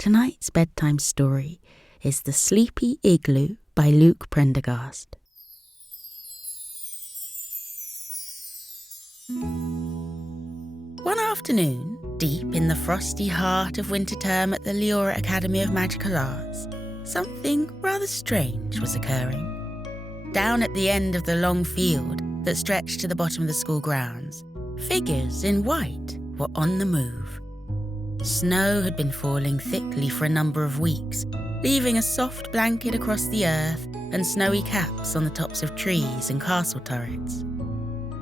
Tonight's bedtime story is The Sleepy Igloo by Luke Prendergast. One afternoon, deep in the frosty heart of winter term at the Leora Academy of Magical Arts, something rather strange was occurring. Down at the end of the long field that stretched to the bottom of the school grounds, figures in white were on the move. Snow had been falling thickly for a number of weeks, leaving a soft blanket across the earth and snowy caps on the tops of trees and castle turrets.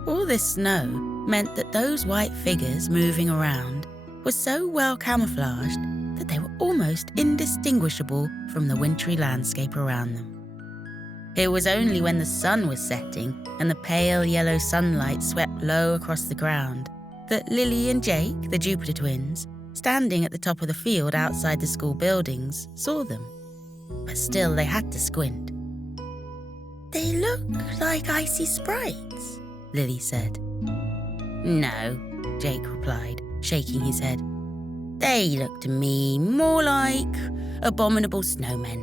All this snow meant that those white figures moving around were so well camouflaged that they were almost indistinguishable from the wintry landscape around them. It was only when the sun was setting and the pale yellow sunlight swept low across the ground that Lily and Jake, the Jupiter twins, standing at the top of the field outside the school buildings, saw them. But still they had to squint. "They look like icy sprites," Lily said. "No," Jake replied, shaking his head. "They look to me more like abominable snowmen."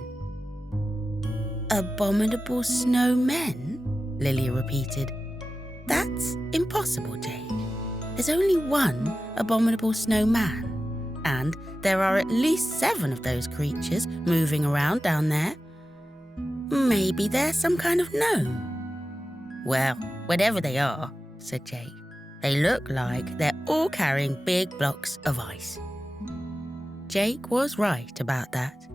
"Abominable snowmen?" Lily repeated. "That's impossible, Jake. There's only one abominable snowman, and there are at least 7 of those creatures moving around down there. Maybe they're some kind of gnome." "Well, whatever they are," said Jake, "they look like they're all carrying big blocks of ice." Jake was right about that.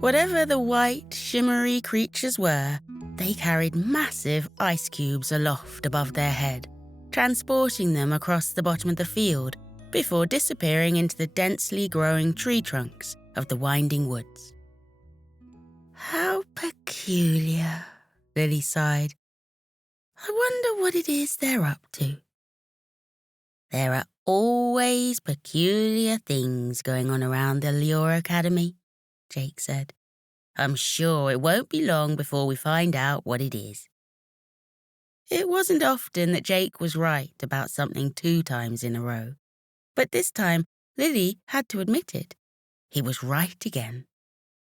Whatever the white, shimmery creatures were, they carried massive ice cubes aloft above their head, transporting them across the bottom of the field before disappearing into the densely growing tree trunks of the winding woods. "How peculiar," Lily sighed. "I wonder what it is they're up to." "There are always peculiar things going on around the Leora Academy," Jake said. "I'm sure it won't be long before we find out what it is." It wasn't often that Jake was right about something 2 times in a row. But this time, Lily had to admit it. He was right again.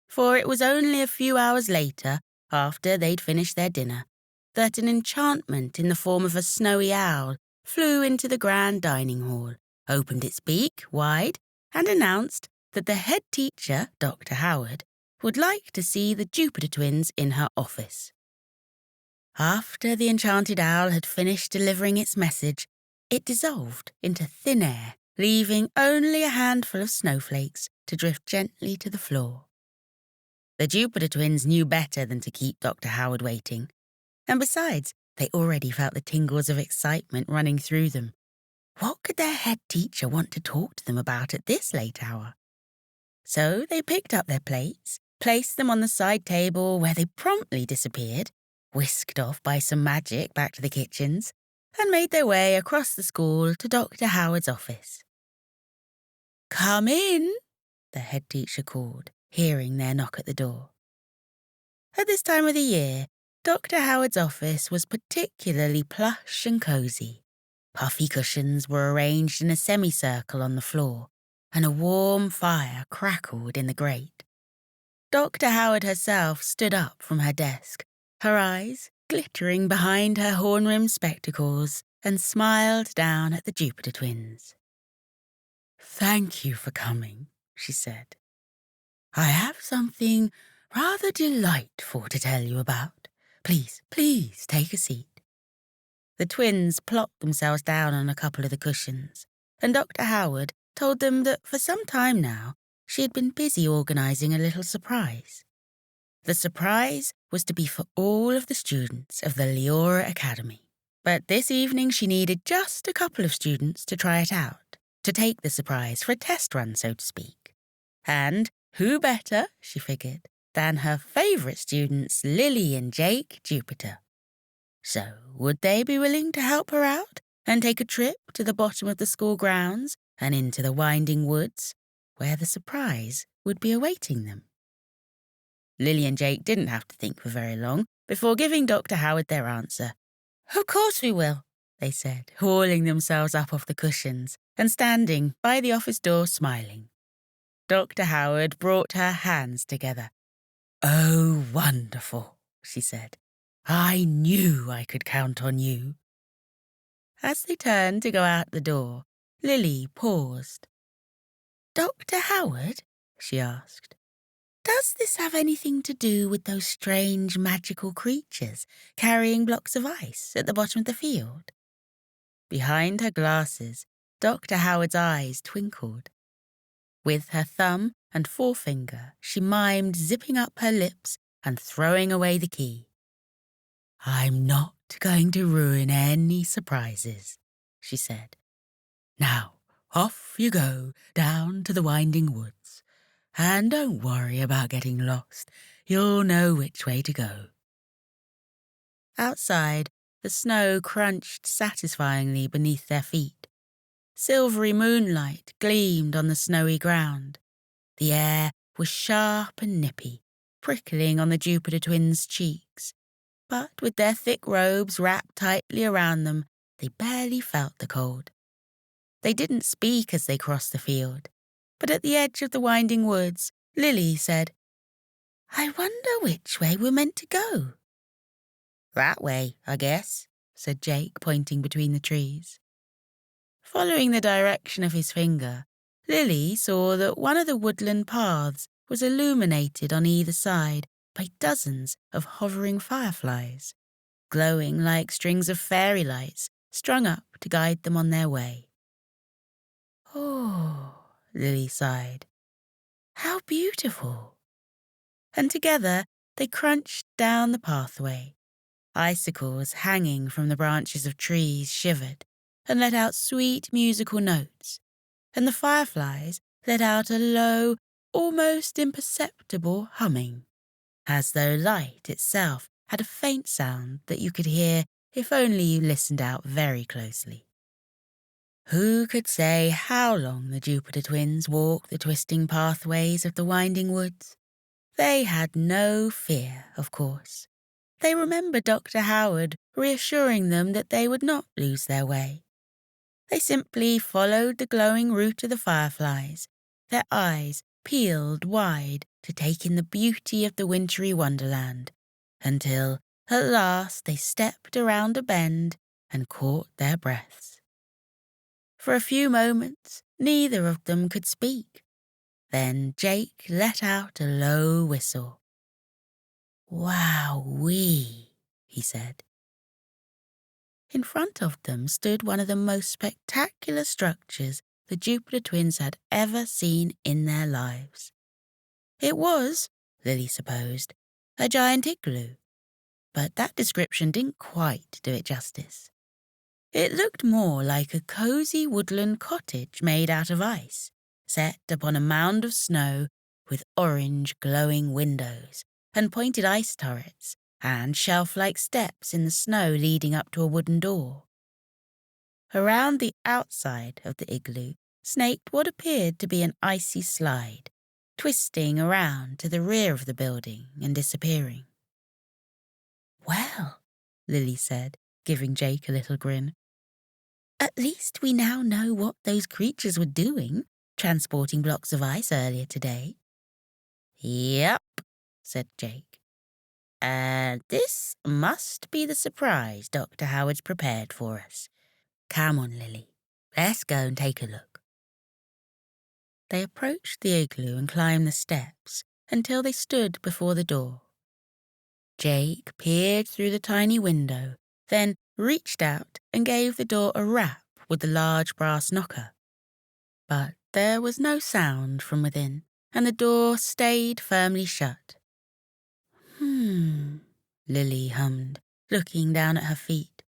For it was only a few hours later, after they'd finished their dinner, that an enchantment in the form of a snowy owl flew into the grand dining hall, opened its beak wide, and announced that the head teacher, Dr. Howard, would like to see the Jupiter twins in her office. After the enchanted owl had finished delivering its message, it dissolved into thin air, leaving only a handful of snowflakes to drift gently to the floor. The Jupiter twins knew better than to keep Dr. Howard waiting, and besides, they already felt the tingles of excitement running through them. What could their head teacher want to talk to them about at this late hour? So they picked up their plates, placed them on the side table where they promptly disappeared, whisked off by some magic back to the kitchens, and made their way across the school to Dr. Howard's office. "Come in," the head teacher called, hearing their knock at the door. At this time of the year, Dr. Howard's office was particularly plush and cosy. Puffy cushions were arranged in a semicircle on the floor, and a warm fire crackled in the grate. Dr. Howard herself stood up from her desk, her eyes glittering behind her horn-rimmed spectacles, and smiled down at the Jupiter twins. "Thank you for coming," she said. "I have something rather delightful to tell you about. Please take a seat." The twins plopped themselves down on a couple of the cushions, and Dr. Howard told them that for some time now she had been busy organising a little surprise. The surprise was to be for all of the students of the Leora Academy. But this evening she needed just a couple of students to try it out, to take the surprise for a test run, so to speak. And who better, she figured, than her favourite students, Lily and Jake Jupiter. So would they be willing to help her out and take a trip to the bottom of the school grounds and into the winding woods, where the surprise would be awaiting them? Lily and Jake didn't have to think for very long before giving Dr. Howard their answer. "Of course we will," they said, hauling themselves up off the cushions and standing by the office door smiling. Dr. Howard brought her hands together. "Oh, wonderful," she said. "I knew I could count on you." As they turned to go out the door, Lily paused. "Dr. Howard," she asked, "does this have anything to do with those strange magical creatures carrying blocks of ice at the bottom of the field?" Behind her glasses, Dr. Howard's eyes twinkled. With her thumb and forefinger, she mimed zipping up her lips and throwing away the key. "I'm not going to ruin any surprises," she said. "Now, off you go down to the winding woods. And don't worry about getting lost. You'll know which way to go." Outside, the snow crunched satisfyingly beneath their feet. Silvery moonlight gleamed on the snowy ground. The air was sharp and nippy, prickling on the Jupiter twins' cheeks. But with their thick robes wrapped tightly around them, they barely felt the cold. They didn't speak as they crossed the field, but at the edge of the winding woods, Lily said, "I wonder which way we're meant to go." "That way, I guess," said Jake, pointing between the trees. Following the direction of his finger, Lily saw that one of the woodland paths was illuminated on either side by dozens of hovering fireflies, glowing like strings of fairy lights strung up to guide them on their way. "Oh," Lily sighed, "how beautiful." And together they crunched down the pathway. Icicles hanging from the branches of trees shivered and let out sweet musical notes, and the fireflies let out a low, almost imperceptible humming, as though light itself had a faint sound that you could hear if only you listened out very closely. Who could say how long the Jupiter twins walked the twisting pathways of the winding woods? They had no fear, of course. They remembered Dr. Howard reassuring them that they would not lose their way. They simply followed the glowing route of the fireflies, their eyes peeled wide to take in the beauty of the wintry wonderland, until at last they stepped around a bend and caught their breaths. For a few moments, neither of them could speak. Then Jake let out a low whistle. "Wow-wee," he said. In front of them stood one of the most spectacular structures the Jupiter twins had ever seen in their lives. It was, Lily supposed, a giant igloo, but that description didn't quite do it justice. It looked more like a cozy woodland cottage made out of ice, set upon a mound of snow with orange glowing windows and pointed ice turrets and shelf-like steps in the snow leading up to a wooden door. Around the outside of the igloo snaked what appeared to be an icy slide, twisting around to the rear of the building and disappearing. "Well," Lily said, giving Jake a little grin, "at least we now know what those creatures were doing, transporting blocks of ice earlier today." "Yep," said Jake. "And this must be the surprise Dr. Howard's prepared for us. Come on, Lily. Let's go and take a look." They approached the igloo and climbed the steps until they stood before the door. Jake peered through the tiny window, then reached out and gave the door a rap with the large brass knocker. But there was no sound from within, and the door stayed firmly shut. Lily hummed, looking down at her feet.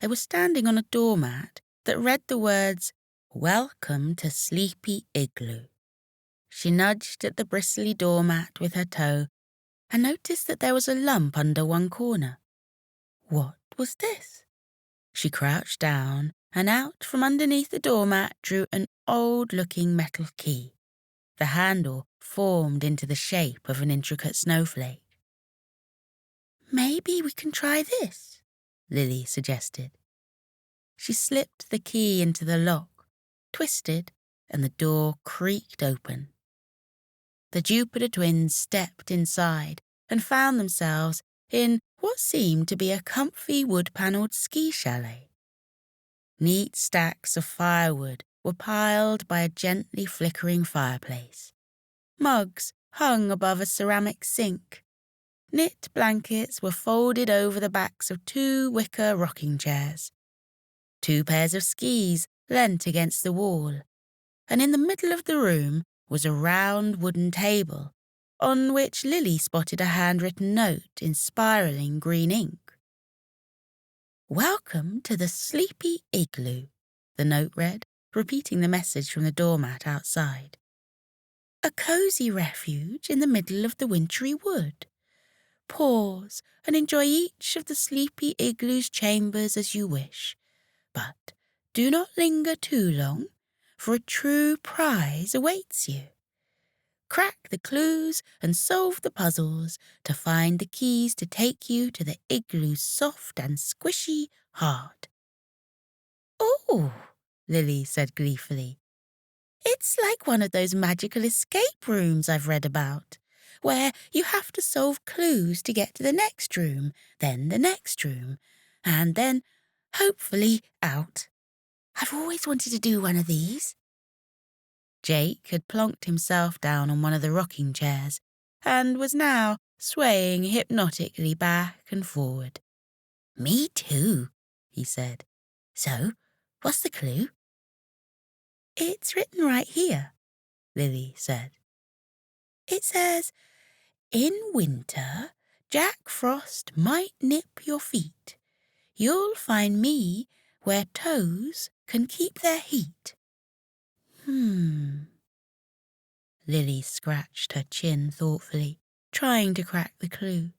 They were standing on a doormat that read the words, "Welcome to Sleepy Igloo." She nudged at the bristly doormat with her toe and noticed that there was a lump under one corner. What was this? She crouched down and out from underneath the doormat drew an old-looking metal key. The handle formed into the shape of an intricate snowflake. "Maybe we can try this," Lily suggested. She slipped the key into the lock, twisted, and the door creaked open. The Jupiter twins stepped inside and found themselves in what seemed to be a comfy wood-panelled ski chalet. Neat stacks of firewood were piled by a gently flickering fireplace. Mugs hung above a ceramic sink. Knit blankets were folded over the backs of 2 wicker rocking chairs. 2 pairs of skis leant against the wall, and in the middle of the room was a round wooden table on which Lily spotted a handwritten note in spiralling green ink. "Welcome to the Sleepy Igloo," the note read, repeating the message from the doormat outside. "A cosy refuge in the middle of the wintry wood. Pause and enjoy each of the Sleepy Igloo's chambers as you wish, but do not linger too long, for a true prize awaits you. Crack the clues and solve the puzzles to find the keys to take you to the igloo's soft and squishy heart." "Oh," Lily said gleefully. "It's like one of those magical escape rooms I've read about, where you have to solve clues to get to the next room, then the next room, and then, hopefully, out. I've always wanted to do one of these." Jake had plonked himself down on one of the rocking chairs and was now swaying hypnotically back and forward. "Me too," he said. "So, what's the clue?" "It's written right here," Lily said. "It says, 'In winter, Jack Frost might nip your feet. You'll find me where toes can keep their heat.'" Lily scratched her chin thoughtfully, trying to crack the clue.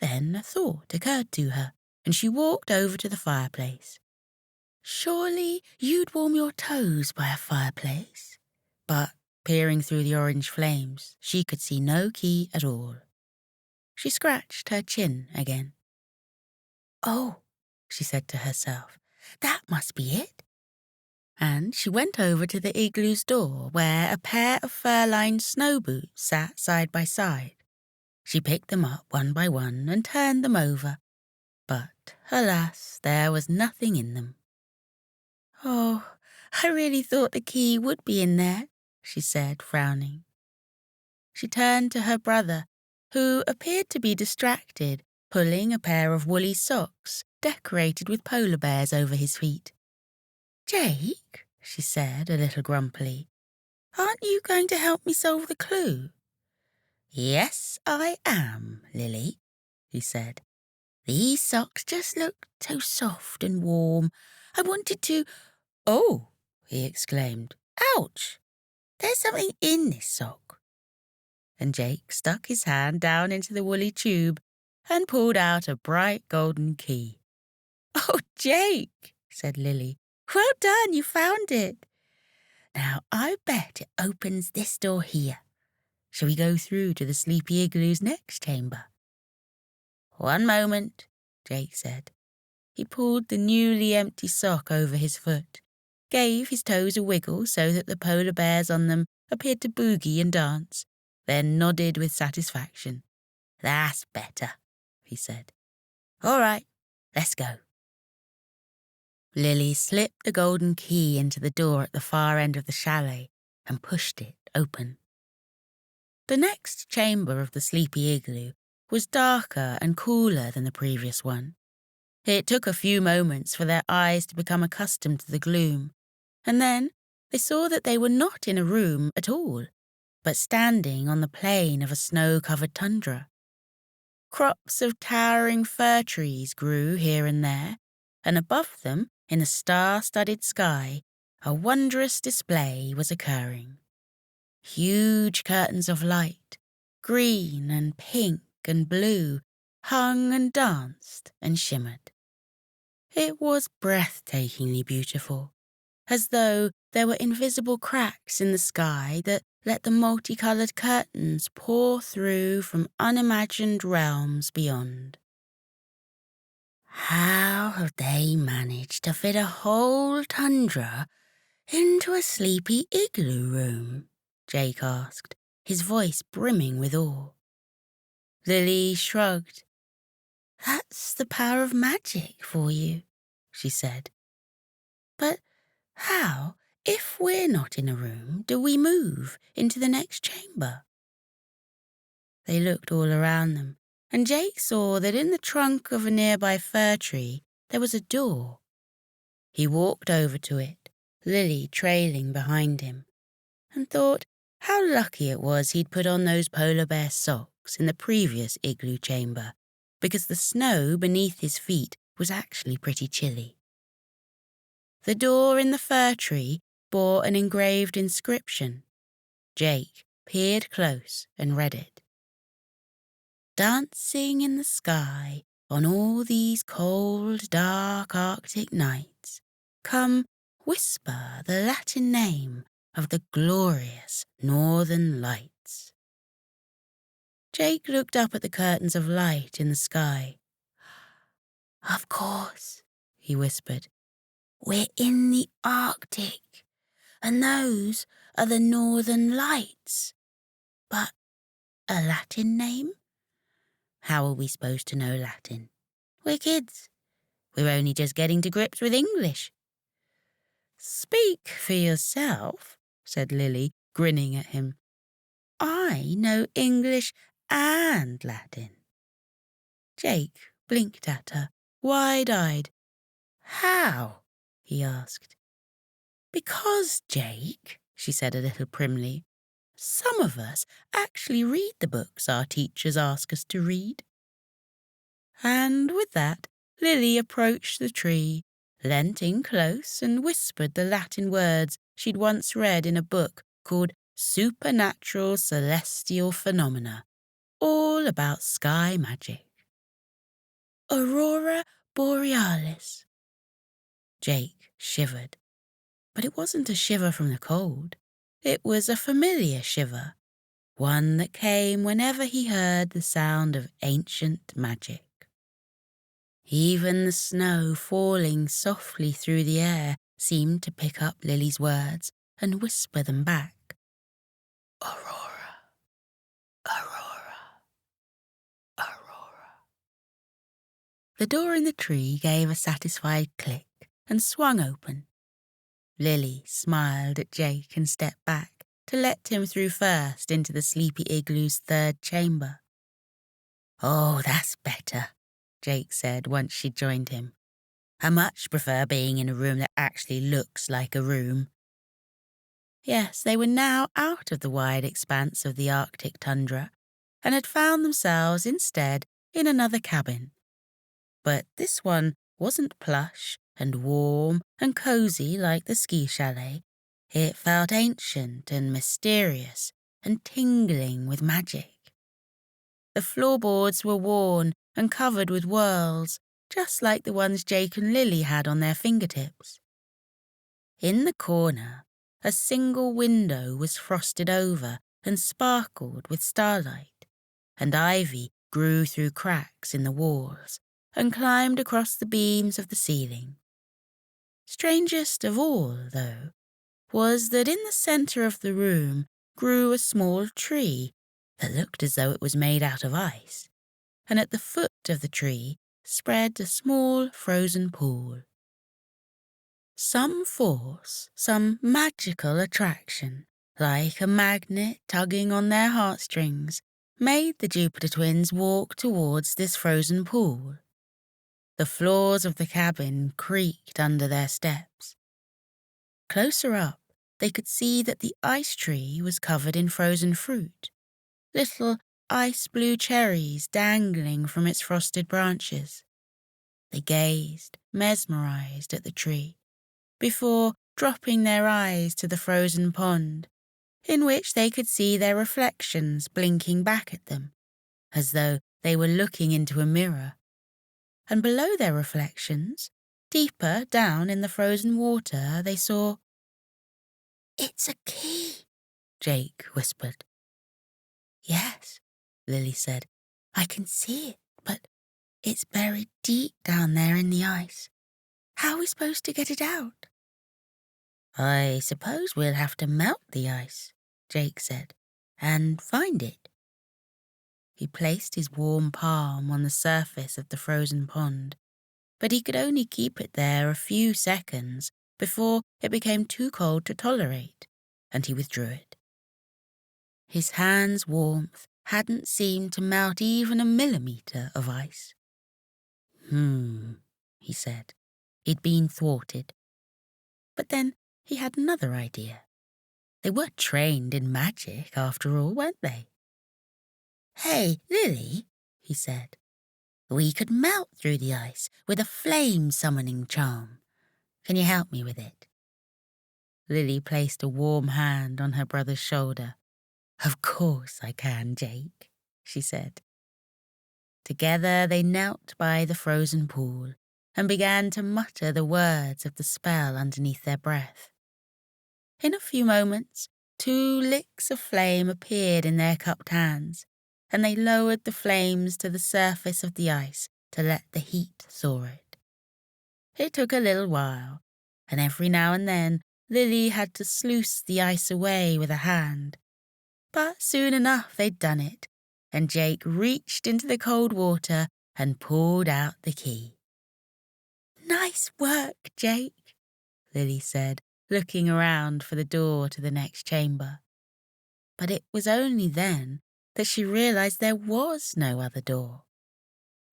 Then a thought occurred to her, and she walked over to the fireplace. "Surely you'd warm your toes by a fireplace?" But, peering through the orange flames, she could see no key at all. She scratched her chin again. "Oh," she said to herself, "that must be it." And she went over to the igloo's door where a pair of fur-lined snow boots sat side by side. She picked them up one by one and turned them over, but, alas, there was nothing in them. "Oh, I really thought the key would be in there," she said, frowning. She turned to her brother, who appeared to be distracted, pulling a pair of woolly socks decorated with polar bears over his feet. "Jake," she said a little grumpily, "aren't you going to help me solve the clue?" "Yes, I am, Lily," he said. "These socks just look so soft and warm. I wanted to—" "Oh," he exclaimed. "Ouch! There's something in this sock." And Jake stuck his hand down into the woolly tube and pulled out a bright golden key. "Oh, Jake," said Lily, "well done, you found it. Now I bet it opens this door here. Shall we go through to the Sleepy Igloo's next chamber?" "One moment," Jake said. He pulled the newly empty sock over his foot, gave his toes a wiggle so that the polar bears on them appeared to boogie and dance, then nodded with satisfaction. "That's better," he said. "All right, let's go." Lily slipped the golden key into the door at the far end of the chalet and pushed it open. The next chamber of the Sleepy Igloo was darker and cooler than the previous one. It took a few moments for their eyes to become accustomed to the gloom, and then they saw that they were not in a room at all, but standing on the plain of a snow-covered tundra. Crops of towering fir trees grew here and there, and above them, in the star-studded sky, a wondrous display was occurring. Huge curtains of light, green and pink and blue, hung and danced and shimmered. It was breathtakingly beautiful, as though there were invisible cracks in the sky that let the multicolored curtains pour through from unimagined realms beyond. "How have they managed to fit a whole tundra into a Sleepy Igloo room?" Jake asked, his voice brimming with awe. Lily shrugged. "That's the power of magic for you," she said. "But how, if we're not in a room, do we move into the next chamber?" They looked all around them, and Jake saw that in the trunk of a nearby fir tree there was a door. He walked over to it, Lily trailing behind him, and thought how lucky it was he'd put on those polar bear socks in the previous igloo chamber, because the snow beneath his feet was actually pretty chilly. The door in the fir tree bore an engraved inscription. Jake peered close and read it. "Dancing in the sky on all these cold, dark Arctic nights, come whisper the Latin name of the glorious northern lights." Jake looked up at the curtains of light in the sky. "Of course," he whispered. "We're in the Arctic, and those are the northern lights. But a Latin name? How are we supposed to know Latin? We're kids. We're only just getting to grips with English." "Speak for yourself," said Lily, grinning at him. "I know English and Latin." Jake blinked at her, wide-eyed. "How?" he asked. "Because, Jake," she said a little primly, "some of us actually read the books our teachers ask us to read." And with that, Lily approached the tree, leant in close and whispered the Latin words she'd once read in a book called Supernatural Celestial Phenomena, all about sky magic. "Aurora borealis." Jake shivered. But it wasn't a shiver from the cold. It was a familiar shiver, one that came whenever he heard the sound of ancient magic. Even the snow falling softly through the air seemed to pick up Lily's words and whisper them back. "Aurora, aurora, aurora." The door in the tree gave a satisfied click and swung open. Lily smiled at Jake and stepped back to let him through first into the Sleepy Igloo's third chamber. "Oh, that's better," Jake said once she joined him. "I much prefer being in a room that actually looks like a room." Yes, they were now out of the wide expanse of the Arctic tundra and had found themselves instead in another cabin. But this one wasn't plush and warm and cozy like the ski chalet. It felt ancient and mysterious and tingling with magic. The floorboards were worn and covered with whorls, just like the ones Jake and Lily had on their fingertips. In the corner, a single window was frosted over and sparkled with starlight, and ivy grew through cracks in the walls and climbed across the beams of the ceiling. Strangest of all, though, was that in the centre of the room grew a small tree that looked as though it was made out of ice, and at the foot of the tree spread a small frozen pool. Some force, some magical attraction, like a magnet tugging on their heartstrings, made the Jupiter twins walk towards this frozen pool. The floors of the cabin creaked under their steps. Closer up, they could see that the ice tree was covered in frozen fruit, little ice-blue cherries dangling from its frosted branches. They gazed, mesmerized, at the tree, before dropping their eyes to the frozen pond, in which they could see their reflections blinking back at them, as though they were looking into a mirror. And below their reflections, deeper down in the frozen water, they saw... "It's a key," Jake whispered. "Yes," Lily said. "I can see it, but it's buried deep down there in the ice. How are we supposed to get it out?" "I suppose we'll have to melt the ice," Jake said, and find it. He placed his warm palm on the surface of the frozen pond, but he could only keep it there a few seconds before it became too cold to tolerate, and he withdrew it. His hand's warmth hadn't seemed to melt even a millimetre of ice. He said. He'd been thwarted. But then he had another idea. They were trained in magic, after all, weren't they? "Hey, Lily," he said, "we could melt through the ice with a flame-summoning charm. Can you help me with it?" Lily placed a warm hand on her brother's shoulder. "Of course I can, Jake," she said. Together they knelt by the frozen pool and began to mutter the words of the spell underneath their breath. In a few moments, 2 licks of flame appeared in their cupped hands, and they lowered the flames to the surface of the ice to let the heat thaw it. It took a little while, and every now and then Lily had to sluice the ice away with a hand. But soon enough they'd done it, and Jake reached into the cold water and pulled out the key. "Nice work, Jake," Lily said, looking around for the door to the next chamber. But it was only then that she realized there was no other door.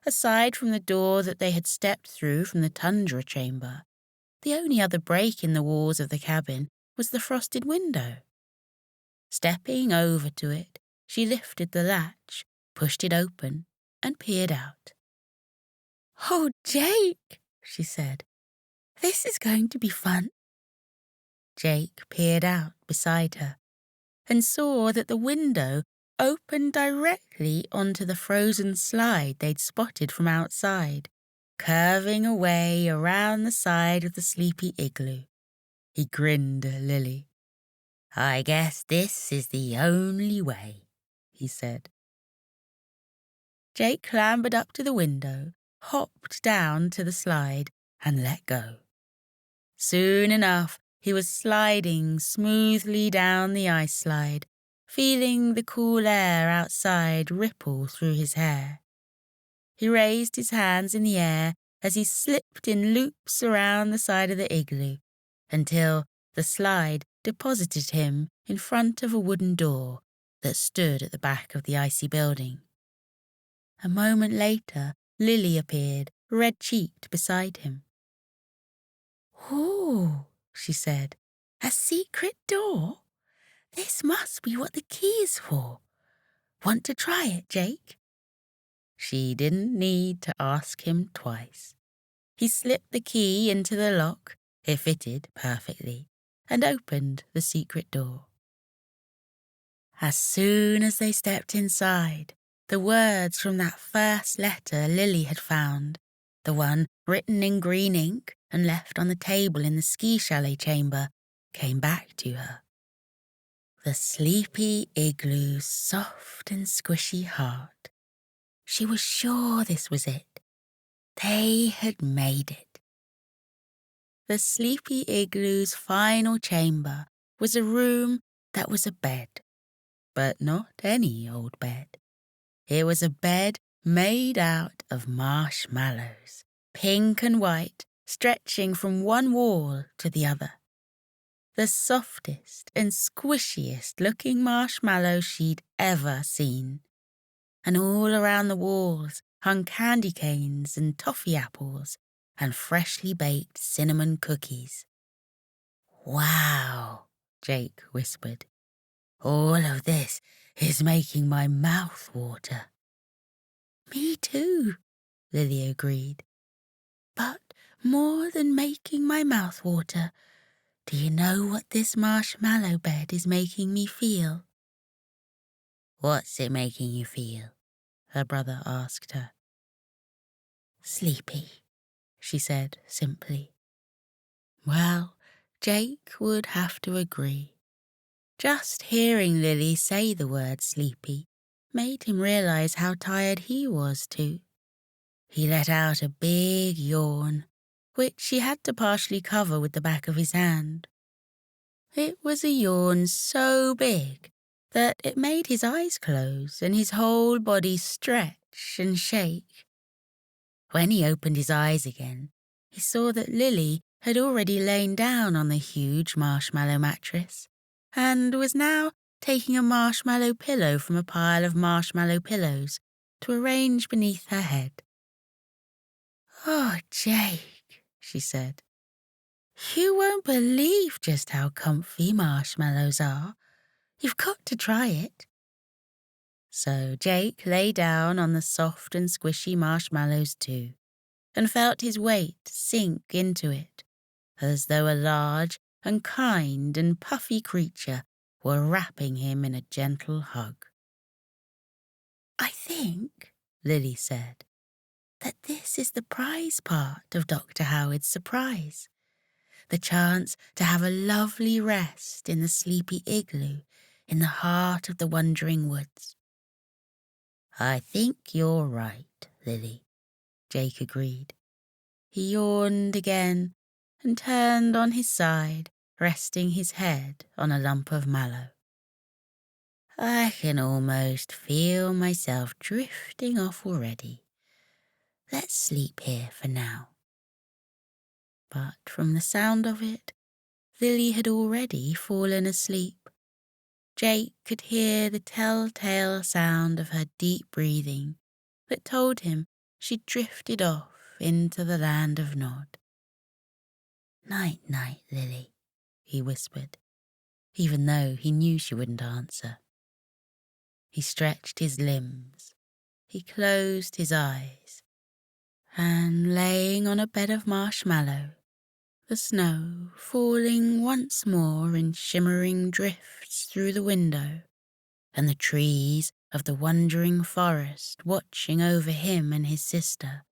Aside from the door that they had stepped through from the tundra chamber, the only other break in the walls of the cabin was the frosted window. Stepping over to it, she lifted the latch, pushed it open, and peered out. "Oh, Jake," she said, "this is going to be fun." Jake peered out beside her and saw that the window opened directly onto the frozen slide they'd spotted from outside, curving away around the side of the Sleepy Igloo. He grinned at Lily. "I guess this is the only way," he said. Jake clambered up to the window, hopped down to the slide, and let go. Soon enough, he was sliding smoothly down the ice slide, feeling the cool air outside ripple through his hair. He raised his hands in the air as he slipped in loops around the side of the igloo, until the slide deposited him in front of a wooden door that stood at the back of the icy building. A moment later, Lily appeared, red-cheeked, beside him. "Ooh," she said, "a secret door? This must be what the key is for. Want to try it, Jake?" She didn't need to ask him twice. He slipped the key into the lock, it fitted perfectly, and opened the secret door. As soon as they stepped inside, the words from that first letter Lily had found, the one written in green ink and left on the table in the ski chalet chamber, came back to her. The Sleepy Igloo's soft and squishy heart. She was sure this was it. They had made it. The Sleepy Igloo's final chamber was a room that was a bed, but not any old bed. It was a bed made out of marshmallows, pink and white, stretching from one wall to the other. The softest and squishiest looking marshmallow she'd ever seen. And all around the walls hung candy canes and toffee apples and freshly baked cinnamon cookies. "Wow," Jake whispered. "All of this is making my mouth water." "Me too," Lily agreed. "But more than making my mouth water, do you know what this marshmallow bed is making me feel?" "What's it making you feel?" her brother asked her. "Sleepy," she said simply. Well, Jake would have to agree. Just hearing Lily say the word sleepy made him realize how tired he was too. He let out a big yawn, which he had to partially cover with the back of his hand. It was a yawn so big that it made his eyes close and his whole body stretch and shake. When he opened his eyes again, he saw that Lily had already lain down on the huge marshmallow mattress and was now taking a marshmallow pillow from a pile of marshmallow pillows to arrange beneath her head. "Oh, Jake," she said, "you won't believe just how comfy marshmallows are. You've got to try it." So Jake lay down on the soft and squishy marshmallows too, and felt his weight sink into it, as though a large and kind and puffy creature were wrapping him in a gentle hug. "I think," Lily said, "that this is the prize part of Dr. Howard's surprise, the chance to have a lovely rest in the Sleepy Igloo in the heart of the Wandering Woods." "I think you're right, Lily," Jake agreed. He yawned again and turned on his side, resting his head on a lump of mallow. "I can almost feel myself drifting off already. Let's sleep here for now." But from the sound of it, Lily had already fallen asleep. Jake could hear the telltale sound of her deep breathing that told him she'd drifted off into the land of Nod. "Night-night, Lily," he whispered, even though he knew she wouldn't answer. He stretched his limbs, he closed his eyes, and laying on a bed of marshmallow, the snow falling once more in shimmering drifts through the window, and the trees of the wandering forest watching over him and his sister,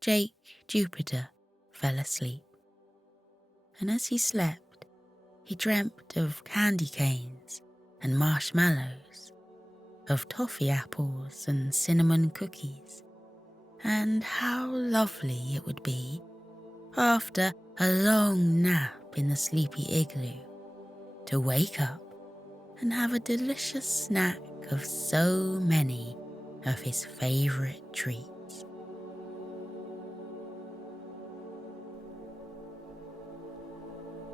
Jake Jupiter fell asleep. And as he slept, he dreamt of candy canes and marshmallows, of toffee apples and cinnamon cookies, and how lovely it would be, after a long nap in the Sleepy Igloo, to wake up and have a delicious snack of so many of his favourite treats.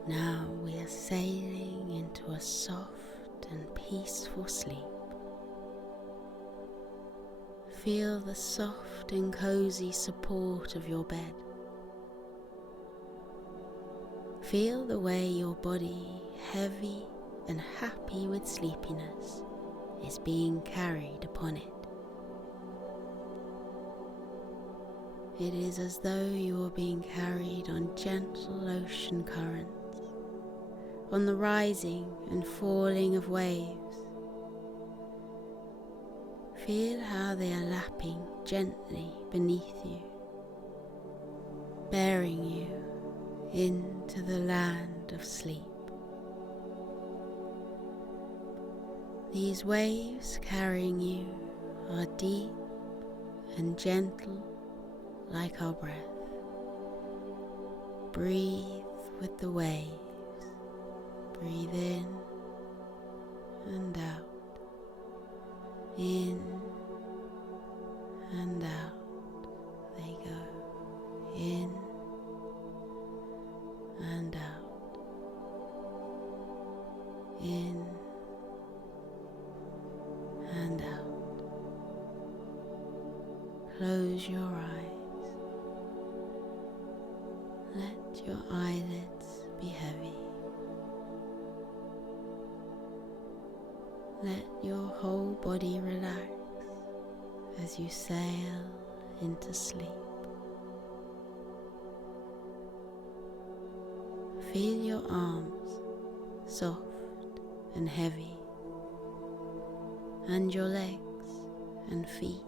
Now we are sailing into a soft and peaceful sleep. Feel the soft and cozy support of your bed. Feel the way your body, heavy and happy with sleepiness, is being carried upon it. It is as though you are being carried on gentle ocean currents, on the rising and falling of waves. Feel how they are lapping gently beneath you, bearing you into the land of sleep. These waves carrying you are deep and gentle like our breath. Breathe with the waves. Breathe in and out. In and out they go. In and out. In and out. Close your eyes. Let your eyelids be heavy. Let your whole body relax as you sail into sleep. Feel your arms soft and heavy, and your legs and feet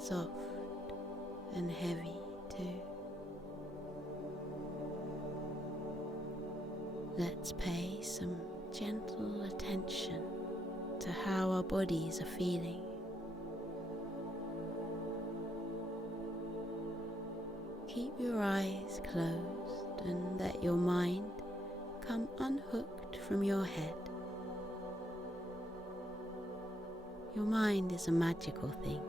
soft and heavy too. Let's pay some gentle attention to how our bodies are feeling. Keep your eyes closed and let your mind come unhooked from your head Your mind is a magical thing.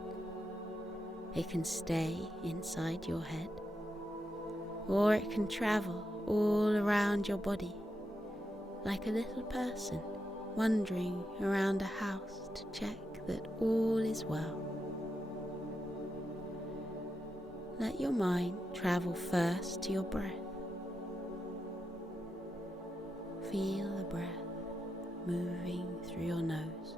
It can stay inside your head, or it can travel all around your body, like a little person wandering around a house to check that all is well. Let your mind travel first to your breath. Feel the breath moving through your nose.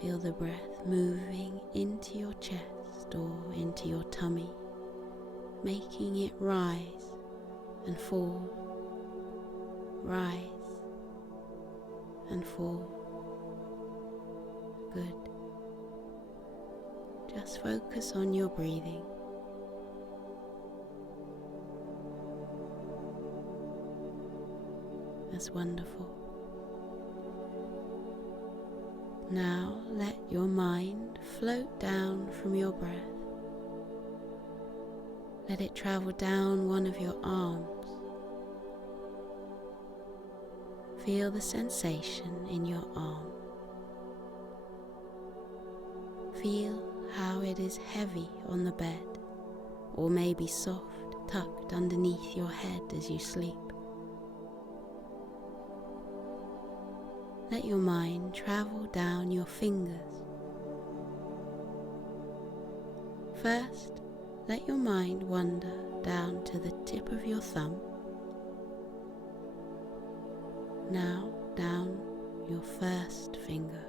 Feel the breath moving into your chest or into your tummy, making it rise and fall, rise and fall. Good. Just focus on your breathing. That's wonderful. Now let your mind float down from your breath. Let it travel down one of your arms. Feel the sensation in your arm. Feel how it is heavy on the bed, or maybe soft, tucked underneath your head as you sleep. Let your mind travel down your fingers. First, let your mind wander down to the tip of your thumb. Now down your first finger.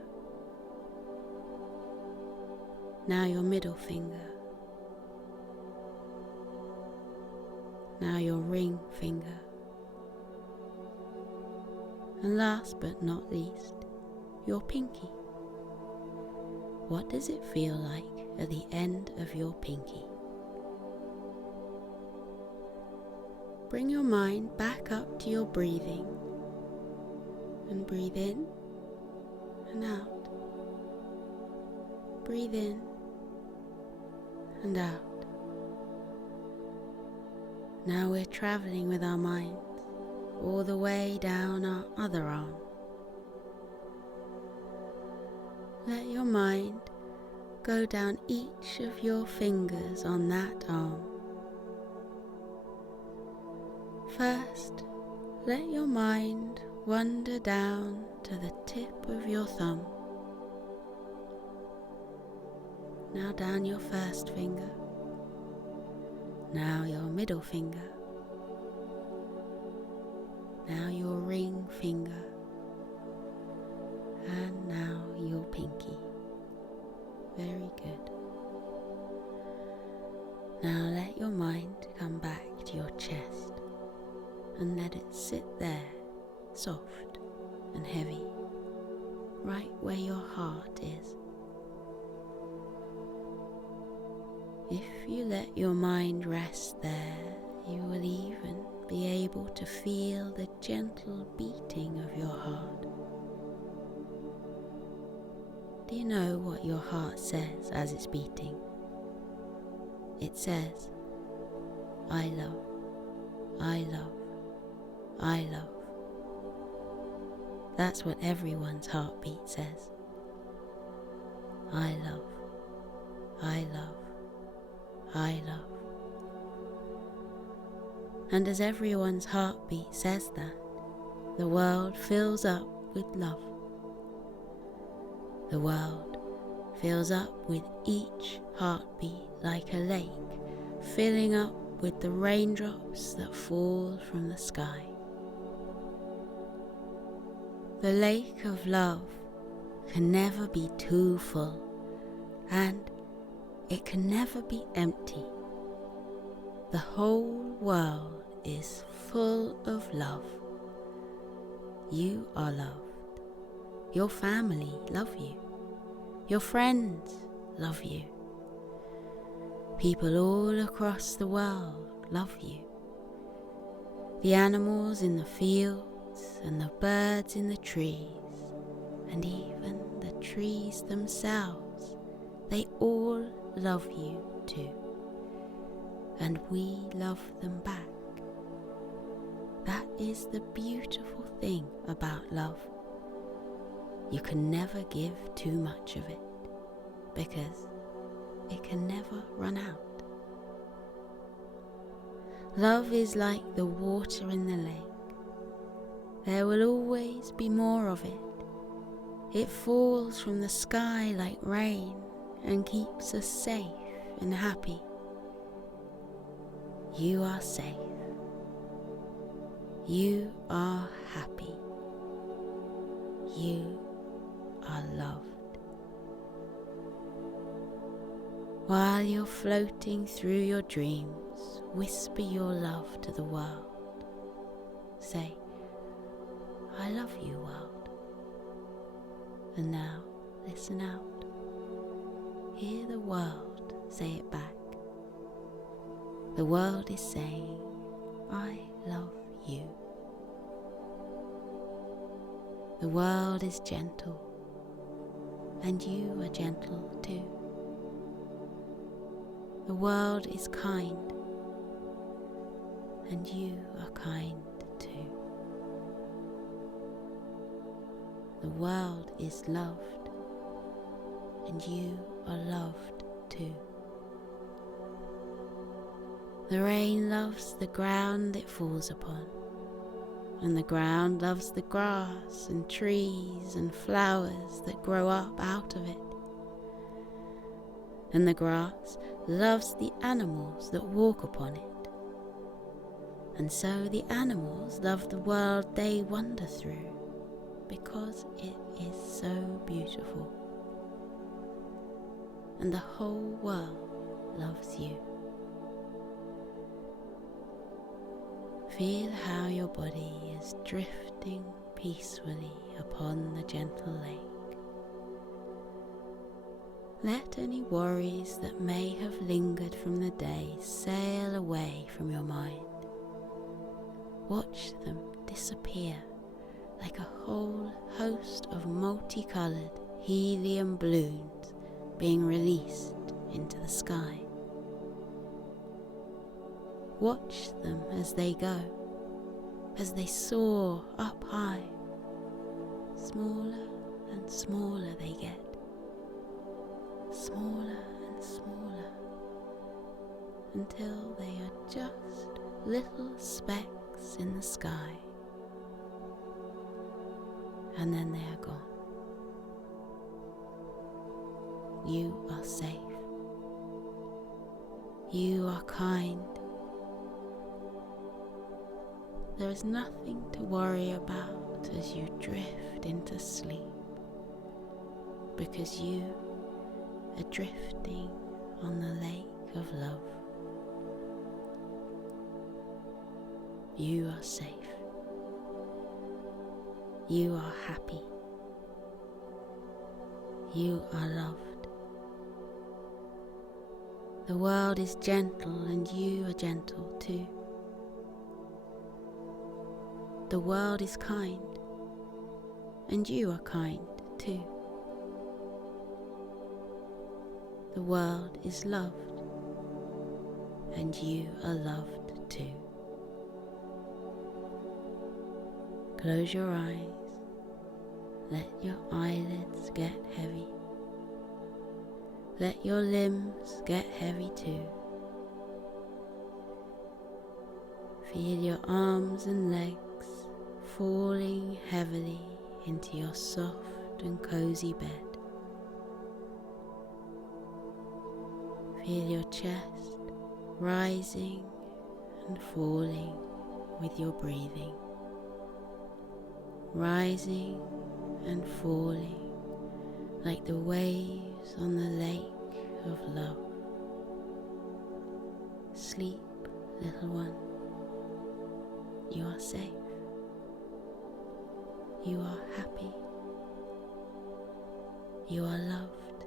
Now your middle finger. Now your ring finger. And last but not least, your pinky. What does it feel like at the end of your pinky? Bring your mind back up to your breathing and breathe in and out. Breathe in and out. Now we're traveling with our minds all the way down our other arm. Let your mind go down each of your fingers on that arm. First, let your mind wander down to the tip of your thumb. Now down your first finger. Now your middle finger. Now your ring finger, and now your pinky. Very good. Now let your mind come back to your chest and let it sit there, soft and heavy, right where your heart is. If you let your mind rest there, you will even be able to feel the gentle beating of your heart. Do you know what your heart says as it's beating? It says, I love, I love, I love. That's what everyone's heartbeat says. I love, I love, I love. And as everyone's heartbeat says that, the world fills up with love. The world fills up with each heartbeat like a lake, filling up with the raindrops that fall from the sky. The lake of love can never be too full, and it can never be empty. The whole world is full of love. You are loved. Your family love you. Your friends love you. People all across the world love you. The animals in the fields and the birds in the trees, and even the trees themselves, they all love you too. And we love them back. That is the beautiful thing about love. you can never give too much of it, because it can never run out. Love is like the water in the lake. There will always be more of it. It falls from the sky like rain and keeps us safe and happy. You are safe. You are happy. You are loved. While you're floating through your dreams, whisper your love to the world. Say, I love you, world. And now, listen out. Hear the world say it back. The world is saying, I love you. The world is gentle, and you are gentle too. The world is kind, and you are kind too. The world is loved, and you are loved too. The rain loves the ground it falls upon, and the ground loves the grass and trees and flowers that grow up out of it. And the grass loves the animals that walk upon it. And so the animals love the world they wander through, because it is so beautiful. And the whole world loves you. Feel how your body is drifting peacefully upon the gentle lake. Let any worries that may have lingered from the day sail away from your mind. Watch them disappear like a whole host of multicoloured helium balloons being released into the sky. Watch them as they go, as they soar up high. Smaller and smaller they get, smaller and smaller, until they are just little specks in the sky. And then they are gone. You are safe. You are kind. There is nothing to worry about as you drift into sleep, because you are drifting on the lake of love. You are safe. You are happy. You are loved. The world is gentle, and you are gentle too. The world is kind, and you are kind too. The world is loved, and you are loved too. Close your eyes, let your eyelids get heavy. Let your limbs get heavy too. Feel your arms and legs falling heavily into your soft and cozy bed. Feel your chest rising and falling with your breathing, rising and falling like the waves on the lake of love. Sleep, little one. You are safe. You are happy. You are loved.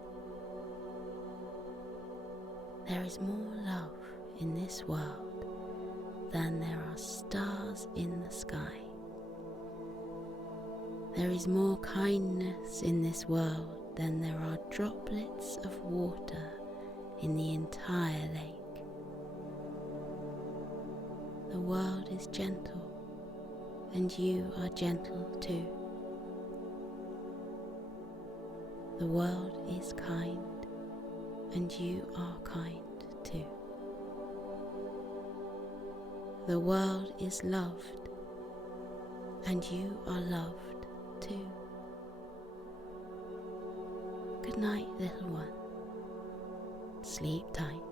There is more love in this world than there are stars in the sky. There is more kindness in this world than there are droplets of water in the entire lake. The world is gentle, and you are gentle too. The world is kind, and you are kind too. The world is loved, and you are loved too. Good night, little one. Sleep tight.